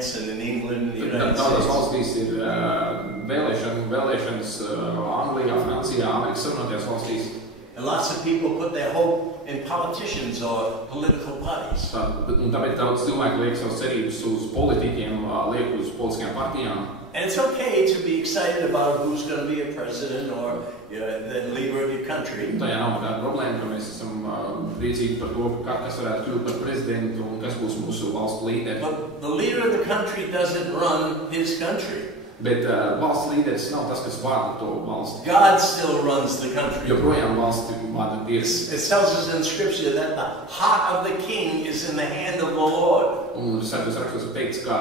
France and in England and the United Daudzās States. valstīs ir vēlēšanas Anglijā, Francijā, Amerikas Savienotajās valstīs. And lots of people put their hope in politicians or political parties. Un tāpēc daudz cilvēku liek savas cerības uz politiķiem, liek uz politiskajām partijām. And it's okay to be excited about who's going to be a president or the leader of your country. Tajā nav nekāda problēma, ka mēs esam priecīgi par to, kas varētu kļūt par prezidentu un kas būs mūsu valsts līderi. But the leader of the country doesn't run his country. Bet valsts līderis nav tas, kas vada to valsti. God still runs the country. Joprojām valsti vada Dievs. It tells us in Scripture that the heart of the king is in the hand of the Lord. Un svētos rakstos ir teikts, ka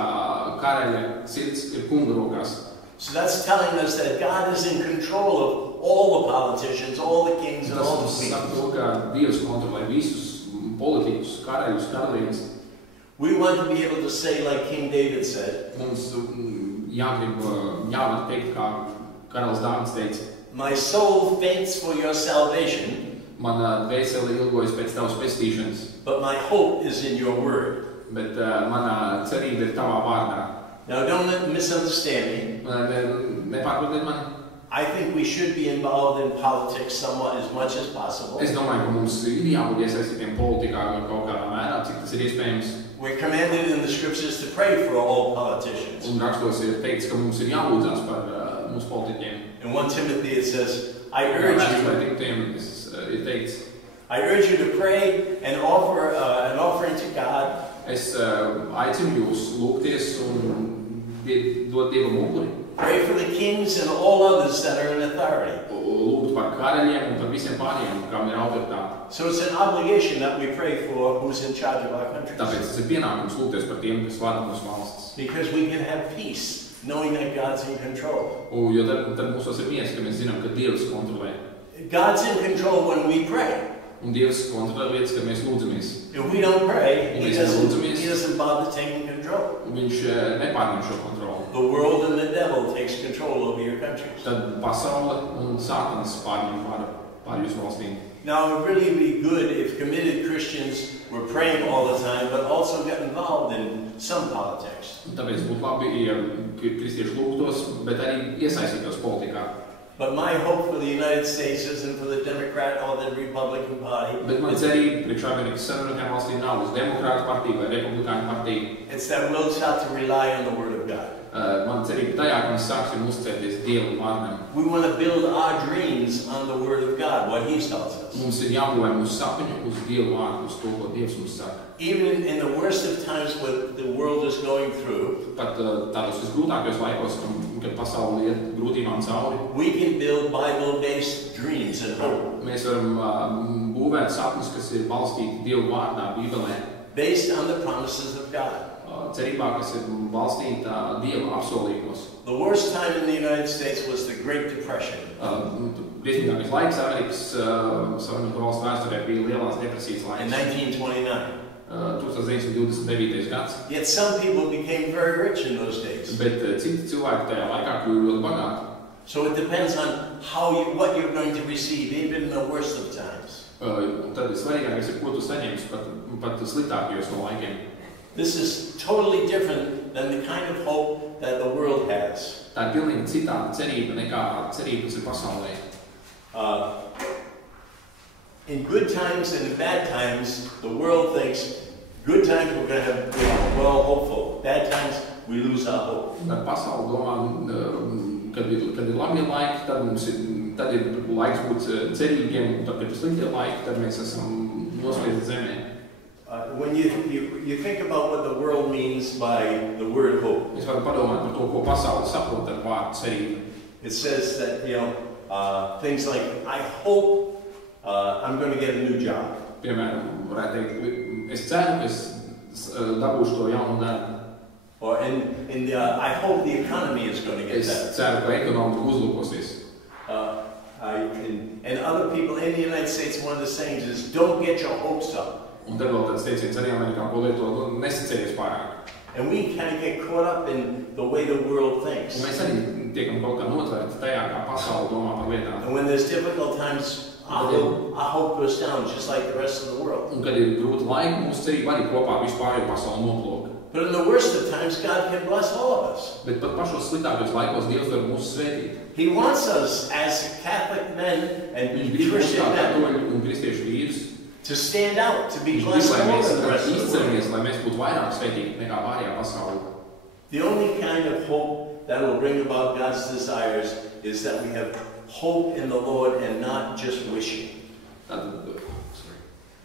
karaļa sirds ir kunga rokās. So that's telling us that God is in control of all the politicians, all the kings, and all the Tas saka queens. to, ka Dievs kontrolē visus politiķus, karaļus, karalienes. We want to be able to say, like King David said, Mums jāvar teikt, kā karalis Dāvids teica, my soul faints for your salvation, mana dvēsele ilgojas pēc tavas pestīšanas, but my hope is in your word. bet mana cerība ir tavā vārdā. Now, don't misunderstand me. Nepārprotiet mani. I think we should be involved in politics somewhat as much as possible. Es domāju, ka mums ir jābūt iesaistītiem politikā kaut kādā mērā, cik tas ir iespējams. We're commanded in the scriptures to pray for all politicians. Un rakstos ir teikts, ka mums ir jālūdzās par mūsu politiķiem. In 1 Timothy it says, I urge you to pray and offer an offering to God. Es aicinu jūs lūgties un dot Dievam upuri. Pray for the kings and all others that are in authority. Lūgt par karaļiem un par visiem pārējiem, kam ir autoritāte. So it's an obligation that we pray for who's in charge of our countries. Tāpēc tas ir pienākums lūgties par tiem, kas vada mūsu valstis. Because we can have peace knowing that God's in control. Jo tad mūsos ir miers, ka mēs zinām, ka Dievs kontrolē. God's in control when we pray. Un Dievs kontrolē lietas, kad mēs lūdzamies. If we don't pray, He lūdzamies, doesn't bother taking control. Viņš nepārņem šo kontroli. The world and the devil takes control over your countries. Tad pasaule un sātans pārņem pār jūsu valstīm. Now, it would really be good if committed Christians were praying all the time, but also got involved in some politics. Tāpēc būtu labi, ja kristieši lūgtos, bet arī iesaistītos politikā. But my hope for the United States isn't for the Democrat or the Republican Party. Bet man cerība priekš Amerikas Savienotajām valstīm nav uz demokrātu partiju vai republikāņu partiju. It's that we'll start to rely on the Word of God. Man cerība tajā, ka mēs sāksim uzticēties Dievu vārdam. We want to build our dreams on the Word of God, what He tells us. Mums ir jābūvē mūsu sapņu uz Dievu vārdu, uz to, ko Dievs mums saka. Even in the worst of times what the world is going through, Pat tādos visgrūtākajos laikos, kad pasaule iet grūtībām cauri, we can build Bible-based dreams and hope. mēs varam būvēt sapņus, kas ir balstīti Dievu vārdā, Bībelē, based on the promises of God. Cerībā, kas ir balstīta Dieva apsolījumos. The worst time in the United States was the Great Depression. Briesmīgākais laiks Amerikas Savienoto valstu vēsturē bija lielās depresijas In laiks. 1929. 1929. gads. Yet some people became very rich in those days. Bet citi cilvēki tajā laikā kļuva ļoti bagāti. So it depends on what you're going to receive, even in the worst of times. Un tad svarīgākais ir, ko tu saņemsi pat sliktākajos no laikiem. This is totally different than the kind of hope that the world has. Tā ir pilnīgi citāda cerība nekā cerība, kas ir pasaulē. In good times and in bad times, the world thinks, good times we're going to have, well, hopeful. Bad times, we lose our hope. Tad pasaule domā, kad ir labi laiki, tad ir laiks būt cerīgiem, un tad, kad ir sliktie laiki, tad mēs esam nospiesti zemē. When you think about what the world means by the word hope, Mēs varam padomāt par to, ko pasaule saprot ar vārdu cerība. it says that, things like, I hope I'm going to get a new job. Piemēram, varētu teikt, es ceru, ka es dabūšu to jaunu darbu. Or I hope the economy is going to get Es better. ceru, ka ekonomika uzlūkosies. And other people in the United States, one of the sayings is, don't get your hopes up. Un tad vēl tāds teiciens arī Amerikā, ko lieto, nesacējies pārāk. And we kind of get caught up in the way the world thinks. Un mēs arī tiekam kaut kā notvērti tajā, kā pasaule domā par lietām. And when there's difficult times, our hope goes down just like the rest of the world. Un kad ir grūti laiki, mūsu cerība arī kopā vispār jau pasauli noplūk. But in the worst of times, God can bless all of us. Bet pat pašos sliktākos laikos Dievs var mūs svētīt. He wants us as Catholic men and Viņš grib mūs Christian kā men katoļu un kristiešu vīrus. to stand out, to be Viņš grib, blessed lai more mēs than the rest of the world. izceramies, lai mēs būtu vairāk svētīti nekā pārējā pasaule. The only kind of hope that will bring about God's desires is that we have hope in the Lord and not just wishing.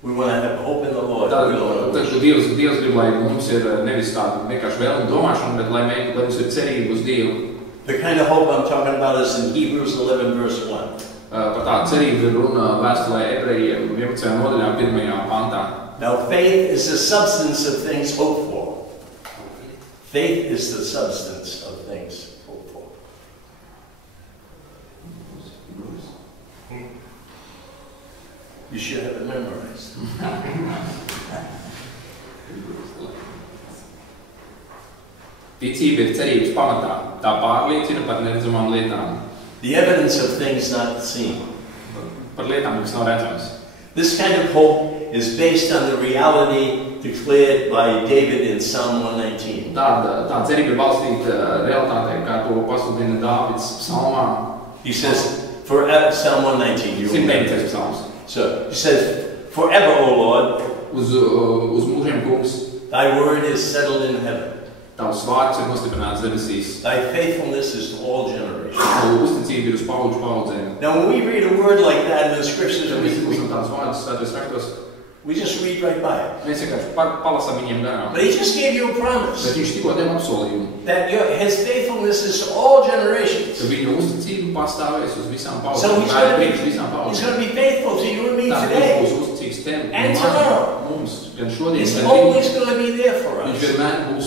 We want to have hope in the Lord. Dievs grib, lai mums ir nevis tāda vienkārši vēlme domāšana, bet lai mums ir cerība uz Dievu. The kind of hope I'm talking about is in Hebrews 11 verse 1. Par tādu cerību ir runa vēstulē Ebrejiem 11. nodaļā 1. pantā. Now faith is the substance of things hoped for. Faith is the substance of things hoped for. You should have it memorized. Ticība ir cerības pamatā. Tā pārliecina par neredzamām lietām. The evidence of things not seen. Par lietām, kas nav redzamas. This kind of hope is based on the reality declared by David in Psalm 119. Tā cerība ir balstīta realitātē, kā to pasludina Dāvids psalmā. He says, forever, Psalm 119. You 119. psalms. So, he says, forever, O Lord, Uz mūžiem, kungs, thy word is settled in heaven. tavs vārds ir nostiprināts debesīs. Thy faithfulness is to all generations. Tavu uzticība ir uz paudžu paudzēm. Now, when we read a word like that in the scriptures, Kad mēs izlasām tādus vārdus svētos rakstos, we just read right by it. mēs vienkārši palasām viņiem garām. But he just gave you a promise Bet viņš tikko deva apsolījumu, that his faithfulness is to all generations. ka viņa uzticība pastāvēs uz visām So paudzēm. he's Tā ir going priekš visām to paudzēm. be faithful to you and me Tā viņš today. būs uzticīgs tev And un tomorrow. mums, gan šodien, He's gan always rīt. going to be there for Viņš us. vienmēr būs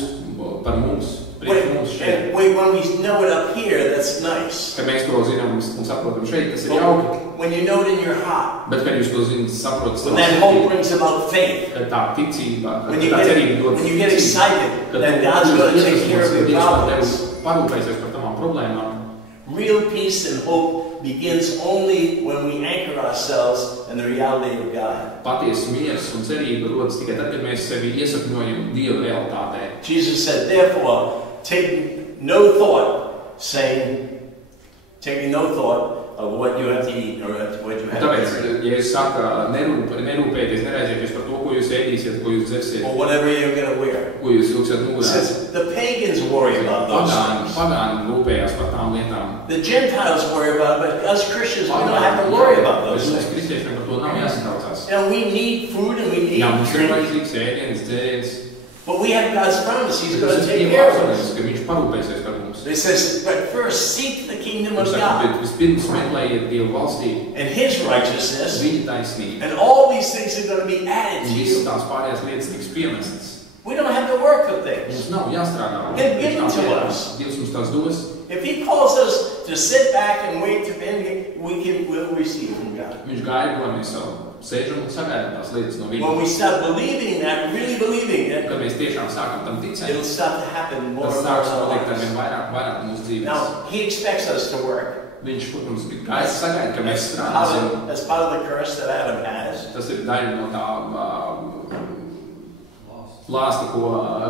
par mums, priekš mums šeit. And when we know it up here, that's nice. Kad mēs to zinām un saprotam šeit, tas ir jauki. When you know it in your heart, Bet, kad jūs to zināt, saprotat when savā that hope sirdī, brings about faith, kad tā ticība, when you tā cerība dod when you get ticību, excited kad that God's going to take care of your Dievs par problems, tevi parūpēsies par tavām problēmām. real peace and hope begins only when we anchor ourselves in the reality of God. Patiesa miers un cerība rodas tikai tad, kad mēs sevi iesakņojam Dieva realitātē. Jesus said, therefore, take no thought, taking no thought of what you have to eat or what you have to Tāpēc, drink, ja es saku, nerūpēties, neraizieties par to, ko jūs ēdīsiet, ko jūs dzersiet, or whatever you're going to wear. ko jūs vilksiet It mugurā. says the pagans worry about those things. Pagāni rūpējās par tām lietām. The Gentiles worry about it, but us Christians, we don't have to worry about Bet those mums things. kristiešiem par to nav jāsatraucās. Now, we need food and we need Jā, mums ir drink, vajadzīgs ēdiens, dzēriens. but we have God's promise. He's going Tas to ir take Dieva care of apsolījums, us. ka viņš parūpēsies par mums. It says, but first seek the kingdom Viņš of saka, God bet vispirms meklējiet Dievu valstī, and His righteousness, viņa taisnību. and all these things are going to be added Un to visas you. tās pārējās lietas tiks piemestas. We don't have to work for things. Mums nav jāstrādā. Give Viņš it nav to piedāvājis. us. Dievs mums tās dos. If He calls us to sit back and wait to end, we'll receive from God. Viņš gaida, lai mēs savu sēžam un sagaidām tās lietas no When viņa. we start believing that, really believing it, Kad mēs tiešām sākam tam ticēt, it'll start to happen more tas and more sāks in our notikt lives. arvien vairāk mūsu dzīvēs. Now, He expects us to work. Viņš, protams, gaida sagaida, ka mēs That's strādāsim. that's part of the curse that Adam has. Tas ir daļa no tā lāsta,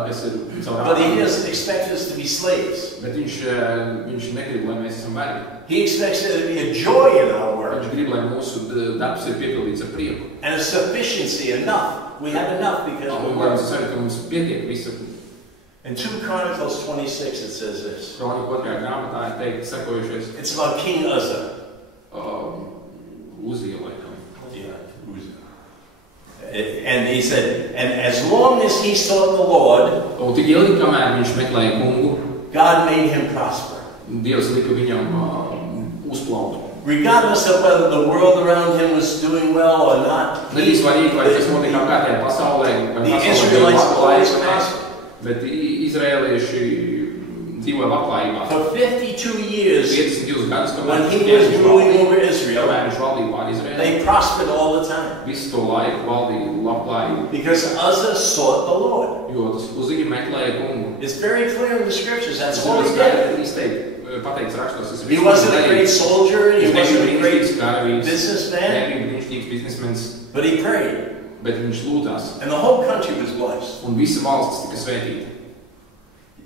kas ir caur But He Ādamu. doesn't expect us to be slaves. Bet viņš negrib, lai mēs esam vergi. He expects there to be a joy in our work Viņš grib, lai mūsu darbs ir piepildīts ar prieku. and a sufficiency, enough. We have enough because we Un lai work. mēs ceram, ka mums pietiek visu. In 2 Chronicles 26 it says this. Kronika 2. grāmatā ir teikt sekojušies It's about King Uzzah. Uzzielu laikam. Yeah, Uzzah. And he said, and as long as he sought the Lord, Un tik ilgi, kamēr viņš meklēja kungu, God made him prosper. Dievs lika viņam uzplaukt. Regardless of whether the world around him was doing well or not, Nebija svarīgi, vai tas notika apkārtējā pasaulē, vai the pasaulē bija Israelites always labklājība, prospered. bet izrēlieši dzīvoja labklājībā. For 52 years, 52 gadus, when kamēr he viņš was ruling valdīja, over Israel, kamēr viņš valdīja pār Izraēlu, they prospered all the time. visu to laiku valdīja labklājība, Because Uzzah sought the Lord. jo tas Uzziņa meklēja kungu. It's very clear in the scriptures. That's Tas all ir he did. izteikti, pateikts rakstos. Tas ir He viss, ko wasn't viņš a great darīja. soldier, he Viņš nebija wasn't a great brīnišķīgs karavīrs, businessman, nebija brīnišķīgs biznesmenis, but he prayed. bet viņš lūdzās. And the whole country was blessed. Un visa valsts tika svētīta.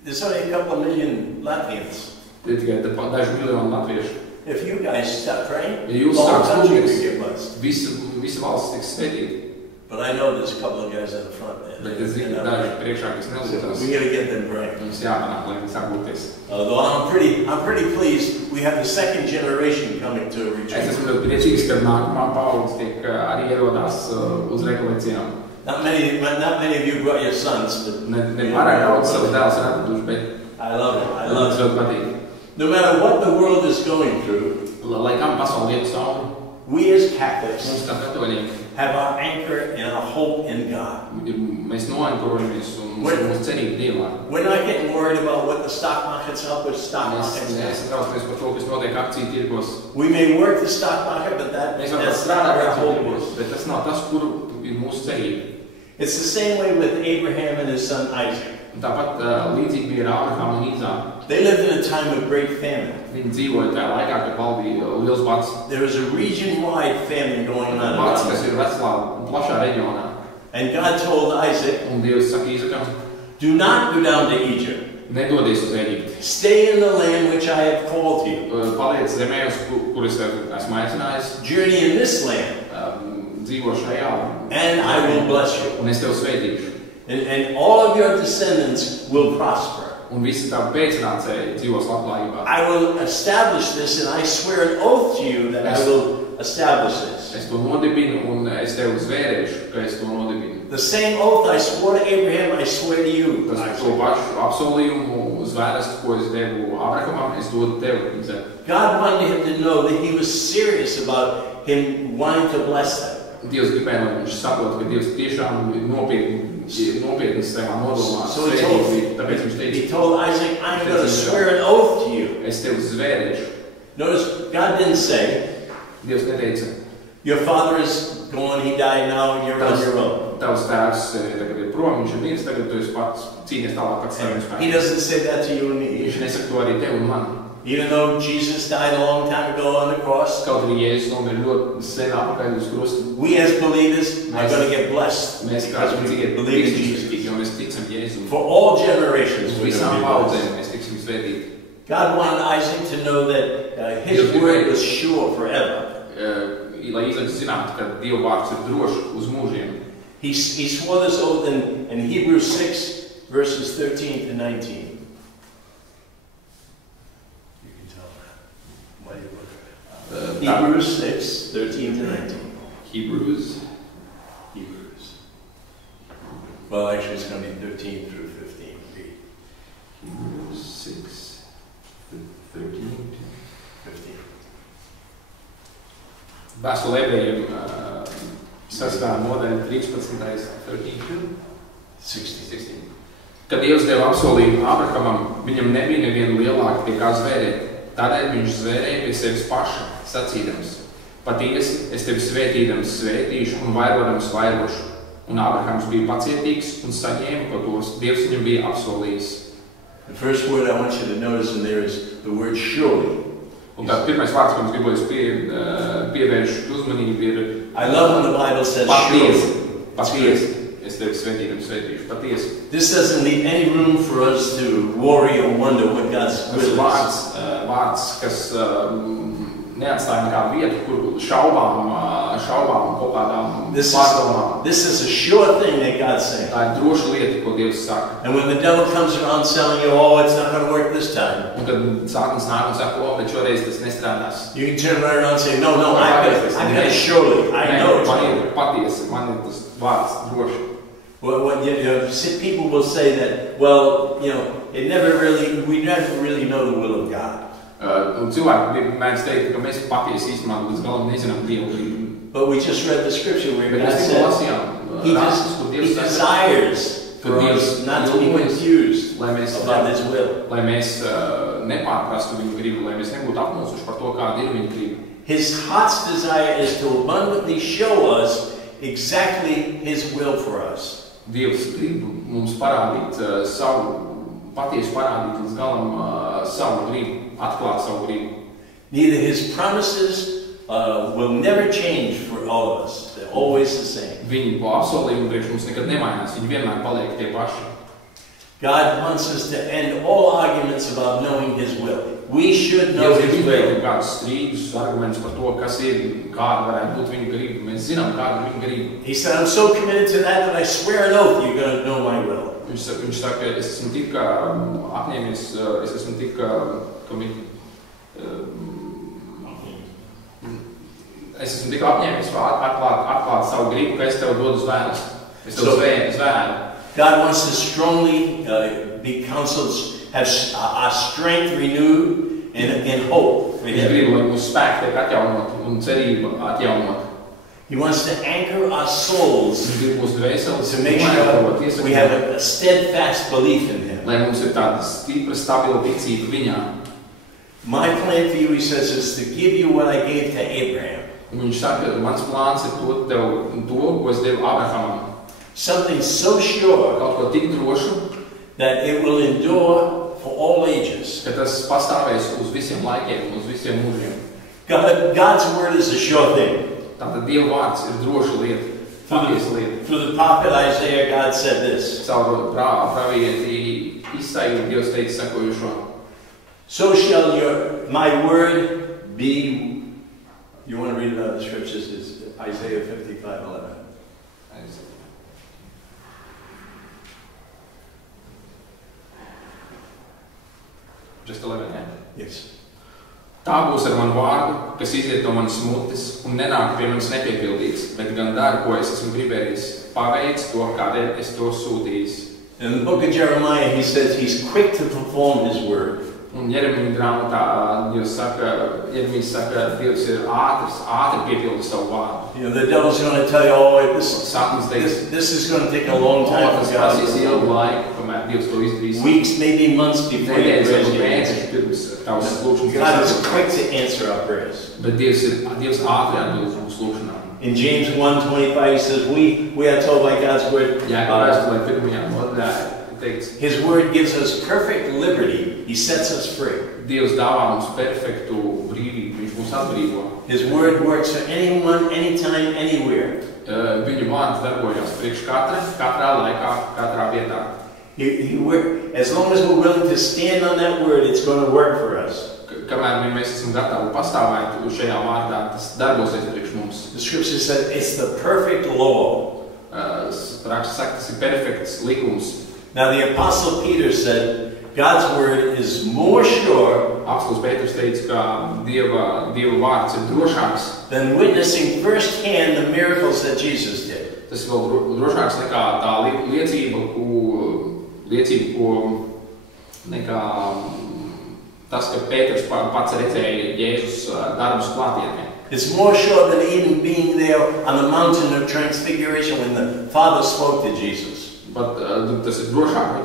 There's only a couple of million Latvians. Ir tikai daži miljoni latviešu. If you guys stop praying, Ja jūs the whole sāks country lūgt, will get blessed. visa valsts tiks svētīta. But I know there's a couple of guys in the front there. Bet es zinu, ka daži priekšā, kas So nelūdzās, we gotta get them praying. mums jāpanāk, lai viņi sāk lūgties. Although I'm pretty pleased. We have the second generation coming to a Es retreat. esmu ļoti priecīgs, ka nākamā paudze tiek arī ierodās uz rekolekcijām. Not many of you brought your sons, but Ne pārāk daudz savus dēlus ir atraduši, bet I love it. I man love tas it. ļoti patīk. No matter what the world is going through, Lai kam pasauli iet cauri, we as Catholics mums kā katoļiem have our anchor and our hope in God. mēs noankurojamies un Wait. mūsu cerība Dievā. We're not getting worried about what the stock market's up or stock Mēs market's down. nesatraucamies par to, kas notiek akciju tirgos. We may work the stock market, but Mēs varam that's strādāt not where our akciju hope tirgos, is. bet tas nav tas, kur ir mūsu cerība. It's the same way with Abraham and his son Isaac. Un tāpat līdzīgi bija ar Ābrahāmu un Īzāku. They lived in a time of great famine. Viņi dzīvoja tajā laikā, kad valdīja liels bats. There was a region-wide famine going on Bats, around kas them. ir veselā, plašā reģionā. And God told Isaac, Un Dievs saka Īzakam, do not go down to Egypt. nedodies uz Eģipti. Stay in the land which I have called you. Paliec zemē, uz kur es esmu aicinājis, Journey in this land, dzīvo šajā, and I will bless you. un es tev svētīšu. And all of your descendants will prosper. Un visi tavi pēcnācēji dzīvos labklājībā. I will establish this, and I swear an oath to you that I will establish this. Es to nodibinu, un es tev zvērēšu, ka es to nodibinu. The same oath I swore to Abraham, I swear to you. Tas Isaac. to pašu apsolījumu zvērstu, ko es devu Ābrahamam, es dodu tev, Izak. God wanted him to know that he was serious about him wanting to bless them. Dievs gribēja, lai viņš saprot, ka Dievs tiešām ir nopietni savā nodomā So he svētīt, tāpēc viņš teica, told Isaac, I'm going to swear an oath to you. es tev zvērēšu. Notice, God didn't say, Dievs neteica, your father is gone, he died now, and you're on your own. tavs tēvs tagad ir prom, viņš ir viens, tagad tu esi pats cīnies tālāk pats saviem He spēkiem. doesn't say that to you and me. Viņš nesaka to arī tev un man. Even though Jesus died a long time ago on the cross, Kaut arī Jēzus nomira ļoti sen apakaļ uz krustu. we as believers are going to get blessed Mēs kā because we ticīgi believe in tiksim Jesus. svētīti, jo mēs ticam Jēzum. For all generations, Uz we're visām going to be paudzēm blessed. mēs tiksim svētīti. God wanted Isaac to know that his word was sure forever. Lai Īzaks zinātu, ka Dieva vārds ir drošs uz mūžiem. He swore this oath in Hebrews 6, verses 13 to 19. You can tell that. Why you look at it. Hebrews 6, 13 to 19. Hebrews. Well, actually, it's going to be 13 through 15. Read. Hebrews 6, 13. 15. Vēstule ebrejiem 6. nodaļa 13. 13. 16. Kad Dievs deva apsolījumu Ābrahamam, viņam nebija neviena lielāka pie kā zvērēt. Tādēļ viņš zvērēja pie sevis paša, sacīdams: patiesi, es tevi svētīdams svētīšu un vairojams vairošu. Un Ābrahams bija pacietīgs un saņēma, ko tos Dievs viņam bija apsolījis. The first word I want you to notice in there is the word surely. Un tā pirmais vārds, ko mums gribēs pievērst uzmanību, ir I love when the Bible says surely. patiesi. Patiesi. Es tevi svētīdams svētīšu. Patiesi. This doesn't leave any room for us to worry or wonder what God's Tas will is. vārds, kas neatstāja nekādu vietu, kur šaubām un kaut kādām pārdomām. This is a sure thing that God's saying. Tā ir droša lieta, ko Dievs saka. And when the devil comes around telling you, oh, it's not going to work this time, Un kad sākums nāk un saka, o, bet šoreiz tas nestrādās. you can turn right around and say, no, I got it surely. I know it's Man true. ir patiesi, man ir tas vārds droši. Well, people will say that, well, we never really know the will of God. Un cilvēki mēdz teikt, ka mēs patiesi īstenībā līdz galam nezinām Dievu gribu. But we just read the scripture where Bet God mēs tikko said, lasījām rakstus, kur He Dievs saka, desires for Dievs us not to be ilgojas, confused lai mēs about His will. nepārprastu viņu gribu, lai mēs nebūtu apmulsuši par to, kāda ir viņa griba. His heart's desire is to abundantly show us exactly His will for us. Dievs grib mums parādīt patieši parādīt līdz galam savu gribu, atklāt savu gribu. Neither His promises will never change for all of us. They're always the same. Viņa apsolījumi priekš mums nekad nemainās, viņi vienmēr paliek tie paši. God wants us to end all arguments about knowing His will. We should know Dievs His ir will. izbeigt kādus strīdus, argumentus par to, kas ir, kāda varētu būt viņa griba. Mēs zinām, kāda ir viņa griba. He said, I'm so committed to that I swear an oath you're going to know my will. Viņš saka, es esmu tik apņēmies, es esmu tik, es esmu tik apņēmies atklāt savu gribu, ka es tev dodu zvēnus. Es tev zvēnu. God wants to strongly be counseled, have our strength renewed and hope for Viņš Him. grib, lai mūsu spēki tiek atjaunot un cerība atjaunot. He wants to anchor our souls Viņš grib mūsu dvēseles to make sure we have a steadfast belief in Him. lai mums ir tāda stipra, stabila ticība viņā. My plan for you, He says, is to give you what I gave to Abraham. Un viņš saka, mans plāns ir dot tev to, ko es devu Abrahamam. Something so sure Kaut ko tik drošu, that it will endure for all ages. ka tas pastāvēs uz visiem laikiem un uz visiem mūžiem. God's word is a sure thing. Tātad Dieva vārds ir droša lieta, patiesa lieta. Through the prophet Isaiah, God said this. Caur pravieti Isaiju Dievs teica sekojušo. So shall my word be. You want to read about the scriptures? It's Isaiah 55:11. Just 11, yeah? Yes. Tā būs ar manu vārdu, kas iziet no manas mutes un nenāk pie manis nepiepildīts, bet gan dara, ko es esmu gribējis. Paveic to, kādēļ es to sūtījis. In the book of Jeremiah, he says he's quick to perform his word. Un Jeremija grāmatā Dievs saka, Dievs ir ātri piepilda savu vārdu. You know, the devil's going to tell you, oh, Sātans teiks, this is going to take a long time tas for God prasīs to ilgu perform. laiku, kamēr Dievs to izdarīs. Weeks, maybe months before you Nedēļas raise vai your mēneši hands. pirms tavas lūkšanas. God is quick to answer our prayers. Bet Dievs ātri atbild mūsu lūkšanām. In James 1:25, he says, we are told by God's word, Jākā vēstulē pirmajā nodaļā teikts, His word gives us perfect liberty. He sets us free. Dievs dāvā mums perfektu brīvību, viņš mūs atbrīvo. His word works for anyone, anytime, anywhere. Viņa vārds darbojas priekš katrā laikā, katrā vietā. As long as we're willing to stand on that word, it's going to work for us. Kamēr mēs esam gatavi pastāvēt šajā vārdā, tas darbosies priekš mums. The scripture said it's the perfect law. Raksts saka, tas ir perfekts likums. Now the Apostle Peter said, God's word is more sure Apostils Pēters teica, ka Dieva vārds ir drošāks. than witnessing firsthand the miracles that Jesus did. Tas ir vēl drošāks nekā tā liecība, nekā tas, ka Pēters pats redzēja Jēzus darbus klātienē. It's more sure than even being there on the mountain of transfiguration when the Father spoke to Jesus. Pat tas ir drošāk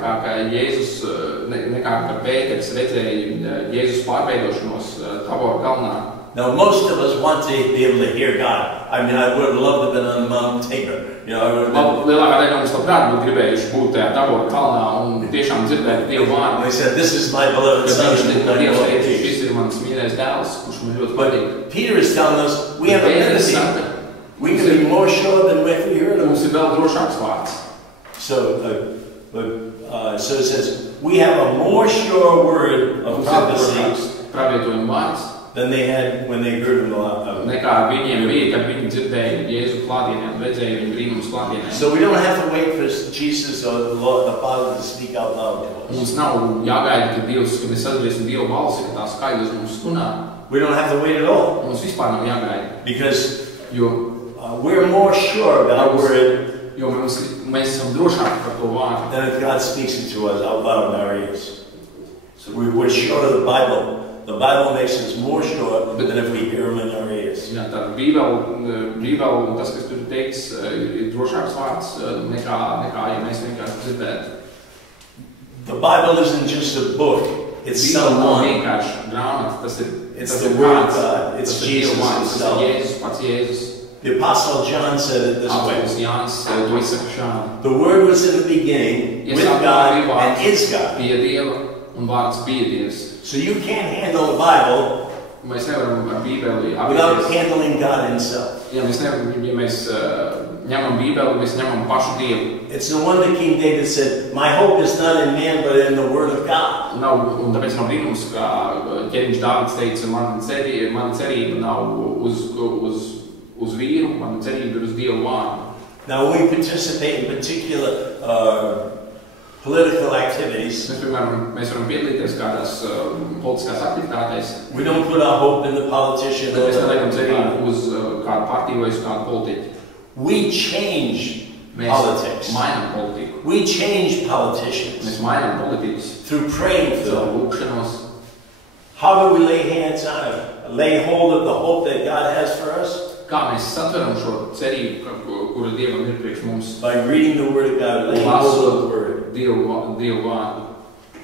nekā, ka Pēters redzēja Jēzus pārveidošanos Tabora kalnā. Now, most of us want to be able to hear God. I mean, I would have loved to have been on Mount Tabor. You know, I would have been... Lielākā daļa mums labprāt būtu gribējuši būt tajā Tabora kalnā un tiešām dzirdēt Dievu vārdu. They said, this is my beloved son. Dievs teica, šis ir mans mīļais dēls, kurš man ļoti patīk. Peter is telling us, we have a liberty. We can be more sure than if we heard him. Mums ir vēl drošāks vārds. So it says, we have a more sure word of prophecy than they had when they heard him. Nekā viņiem bija, kad viņi dzirdēja Jēzu klātienē un redzēja viņu brīnumus klātienē. So we don't have to wait for Jesus or the Father to speak out loud to us. Mums nav jāgaida, kad mēs sadzirdēsim Dieva balsi, ka tā skaļi uz mums stunā. We don't have to wait at all. Mums vispār nav jāgaida. Because we're more sure about our word. Jo mēs esam drošāki par to vārdu. Then if God speaks it to us out loud in our ears. So we're sure of the Bible. The Bible makes us more sure than if we hear Him in our ears. Jā, tā Bībele un tas, kas tur teikts, ir drošāks vārds nekā ja mēs vienkārši dzirdētu. The Bible isn't just a book. It's someone. Vienkārši grāmata, tas ir the Word of God. It's Jesus Himself. Tas ir Jēzus, pats Jēzus. The Apostle John said it this way. Jānis to izsaka šādi. The Word was in the beginning with God and is God. Bija Dieva un vārds bija Dievs. So you can't handle the Bible Mēs nevaram ar Bībeli without handling God Himself. Ja mēs ņemam Bībeli, mēs ņemam pašu Dievu. It's no wonder King David said, "My hope is not in man, but in the Word of God." Un tāpēc nav brīnums, ka ķeriņš Dāvids teica, mana cerība nav uz vīru, mana cerība ir uz Dievu vārdu. Now we participate in particular political activities. Mēs varam piedalīties kādās politiskās aktivitātēs. We don't put our hope in the politician. Mēs neliekam cerību uz kādu partiju vai uz kādu politiķu. We change politics. Mēs mainām politiku. We change politicians. Mēs mainām politiķus. Through praying for them. Lūkšanos. How do we lay hands on them? Lay hold of the hope that God has for us? Kā mēs satveram šo cerību, kuru Dievam ir priekš mums? By reading the Word of God, laying hold of the Word. Dievu vārdu.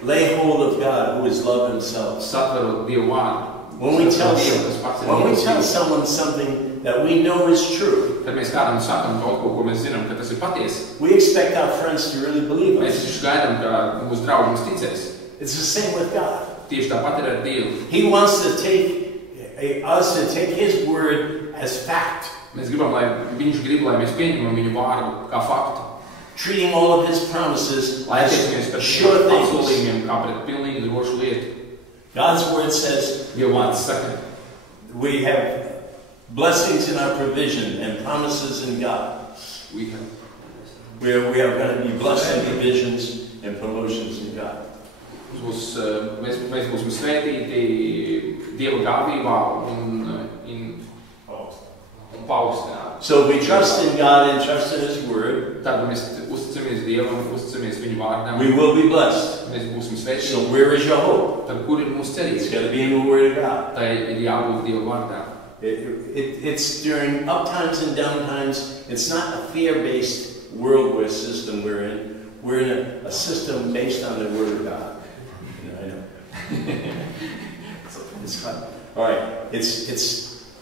Lay hold of God, who is love Himself. Satverot Dievu vārdu. When we tell someone something that we know is true, tad mēs kādam sakam kaut ko mēs zinām, ka tas ir patiesi. We expect our friends to really believe us. Mēs gaidām, ka mūsu draugi mums ticēs. It's the same with God. Tieši tāpat ir ar Dievu. He wants to take us to take His word as fact. Mēs gribam, Viņš grib, lai mēs pieņemam viņu vārdu kā faktu. Treating all of His promises as sure things. Kā pret pilnīgi drošu lietu. God's word says we have blessings in our provision and promises in God. We are going to be blessed in provisions and promotions in God. Mēs būsim svētīti Dieva gādībā un paaugstināti. So we trust in God and trust in His word. Tad mēs uzticamies Dievam, uzticamies Viņa vārdam. We will be blessed. Mēs būsim svētīti. So where is your hope? Tad kur ir mūsu cerība? It's got to be in the Word of God. Tai ir jābūt Dieva vārdā. It's during up times and down times. It's not a fear-based world system we're in. We're in a system based on the Word of God. I know. It's fun. All right.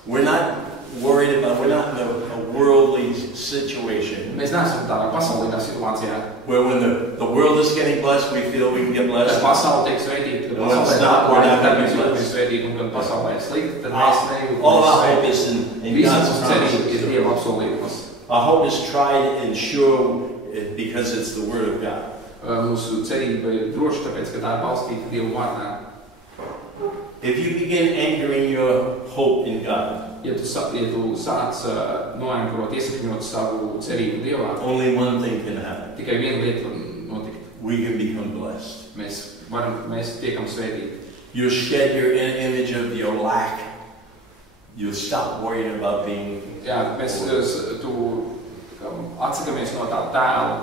We're not worried about. We're not in a worldly situation. Mēs neesam tādā pasaulīgā situācijā. Where when the world is getting blessed, we feel we can get blessed. Kad pasaule tiek svētīta, kad pasaule mēs būsim svētīti, un kad pasaulē ir slikti, tad mēs nejūtamies. All our hope is in God's promises. Dieva apsolījumos. Our hope is tried and sure because it's the Word of God. Mūsu cerība ir droša, tāpēc, ka tā ir balstīta Dieva vārdā. If you begin anchoring your hope in God, ja tu sāc noankrot, iesakņot savu cerību Dievā, only one thing can happen. Tikai viena lieta var notikt. We can become blessed. Mēs tiekam svētīti. You shed your image of your lack. You stop worrying about being. Jā, atsakamies no tā tēla,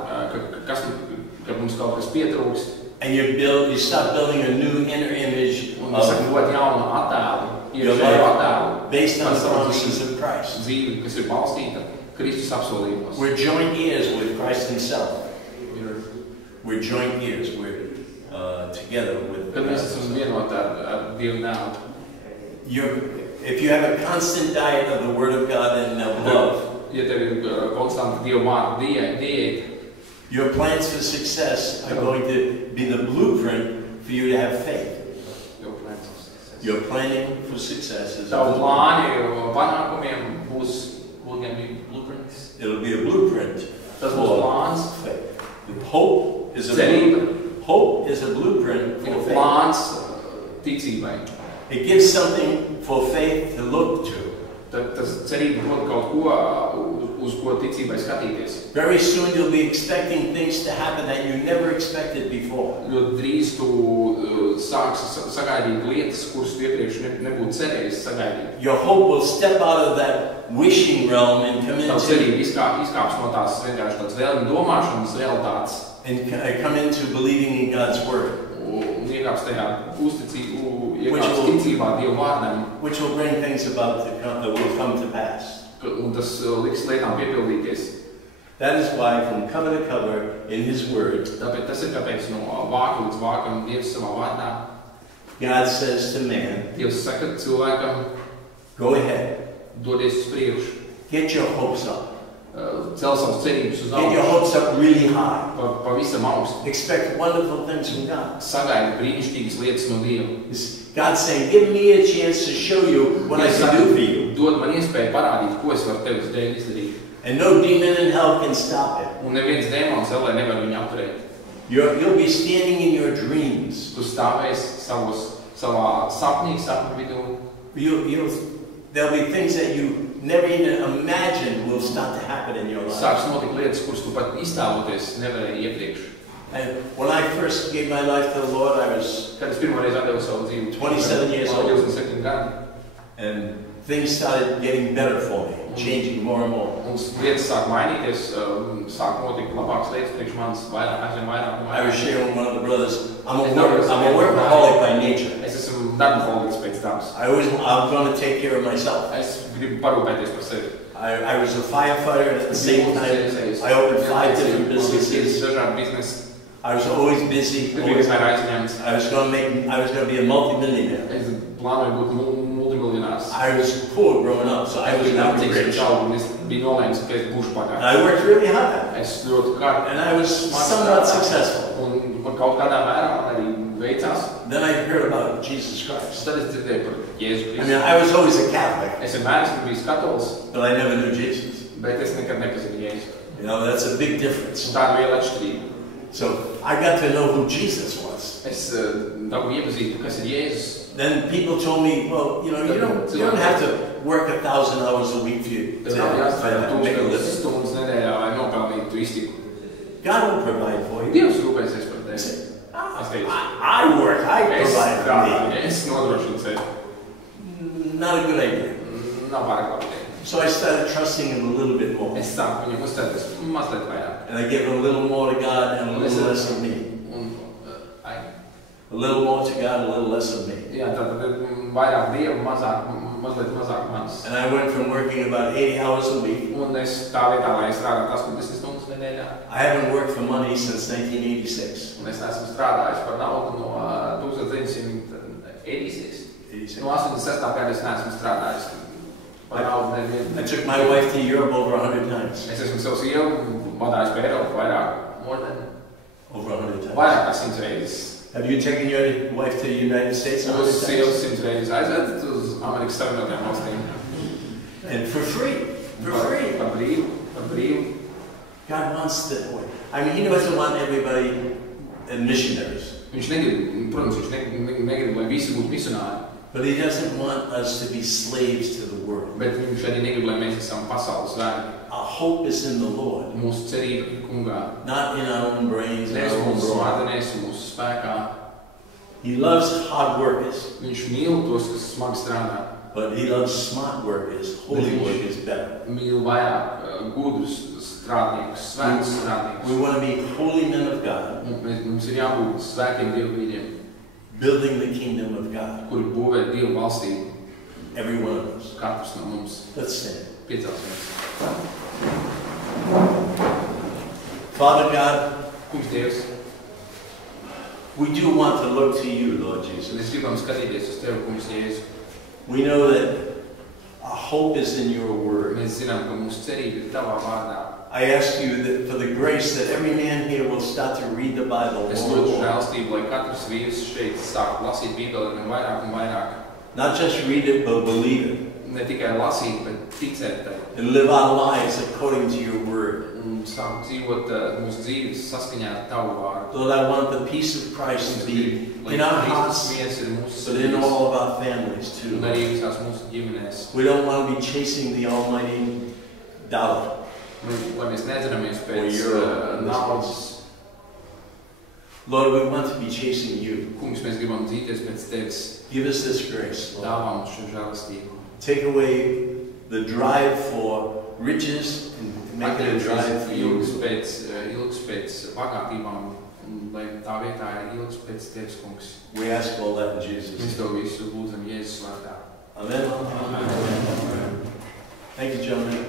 ka mums kaut kas pietrūkst. And you start building a new inner image of your life based on the promises of Christ. Dzīve, kas ir balstīta Kristus apsolījumos. We're joint heirs with Christ Himself. We're joint heirs. We're together with. Kad mēs esam vienoti ar Dievu dēlu. If you have a constant diet of the Word of God and of love. Ja tev ir konstanta Dieva vārdu diēta. Your plans for success are going to be the blueprint for you to have faith. Your planning for success is. Tavu plāni panākumiem būs blueprints. It'll be a blueprint. Tas būs plāns. Faith. Hope is a blueprint for faith. Plāns ticībai. It gives something for faith to look to. Tas cerība dod kaut ko, uz ko ticībai skatīties. Very soon you'll be expecting things to happen that you never expected before. Jo drīz tu sāksi sagaidīt lietas, kuras tu iepriekš nebūtu cerējis sagaidīt. Your hope will step out of that wishing realm and come into. Tavu cerība izkāps no tās vienkārši tāds vēlmi domāšanas realitātes. And come into believing in God's word. Un iekāps tajā uzticību, iekāps ticībā Dieva vārdam. Which will bring things about that will come to pass. Un tas liks lietām piepildīties. That is why from cover to cover in His word. Tāpēc tas ir kāpēc no vāka līdz vākam Dievs savā vārdā. God says to man. Dievs saka cilvēkam. Go ahead. Dodies uz priekšu. Get your hopes up. Cel savus cerības uz augšu. Get your hopes up really high. Pavisam augstu. Expect wonderful things from God. Sagaidi brīnišķīgas lietas no Dieva. God's saying, give me a chance to show you what I can do for you. Dod man iespēju parādīt, ko es varu tevis dēļ izdarīt. And no demon in hell can stop it. Un neviens dēmons ellē nevar viņu apturēt. You'll be standing in your dreams. Tu stāvēsi savā sapņu vidū. There'll be things that you never even imagined will start to happen in your life. Sāks notikt lietas, kuras tu pat iztēloties nevarēji iepriekš. And when I first gave my life to the Lord, I was Kad es pirmo reizi atdevu savu dzīvi, 27 years old. 27 gadi. And things started getting better for me, changing more and more. Un lietas sāk mainīties, sāk notikt labākas lietas priekš manis vairāk. I was sharing with one of the brothers, I'm a workaholic by nature. Es esmu darbaholiks pēc dabas. I'm going to take care of myself. Es gribu parūpēties par sevi. I was a firefighter, and at the same time, I opened 5 different businesses. I was always busy. I was going to be a multi-millionaire. I was poor growing up, so I was not rich. And I worked really hard. And I was somewhat successful. Then I heard about Jesus Christ. I mean, I was always a Catholic, but I never knew Jesus. You know, that's a big difference. So I got to know who Jesus was. Then people told me, well, you know, you don't have to work 1,000 hours a week to make a living. God will provide for you. I work, I provide for me. Not a good idea. So I started trusting Him a little bit more. And I gave Him a little more to God and a little less of me. A little more to God, a little less of me. And I went from working about 80 hours a week. I haven't worked for money since 1986. I took my wife to Europe over 100 times. Over 100 times. Have you taken your wife to the United States 100 times? And for free. For free. God wants that way. I mean, He doesn't want everybody missionaries. But He doesn't want us to be slaves to the world. Our hope is in the Lord. Not in our own brains. He loves hard workers. But He loves smart workers. Holy work is better. We want to be holy men of God. Building the kingdom of God. Every one of us. Let's stand. Father God, we do want to look to You, Lord Jesus. We know that our hope is in Your word. I ask You that for the grace that every man here will start to read the Bible more. Not just read it, but believe it. And live our lives according to Your word. Lord, I want the peace of Christ to be in our hearts, but in all of our families too. We don't want to be chasing the almighty dollar. Lord, we want to be chasing You. Give us this grace, Lord. Take away the drive for riches and make it a drive for You. We ask all that in Jesus' name. Amen. Thank you, gentlemen.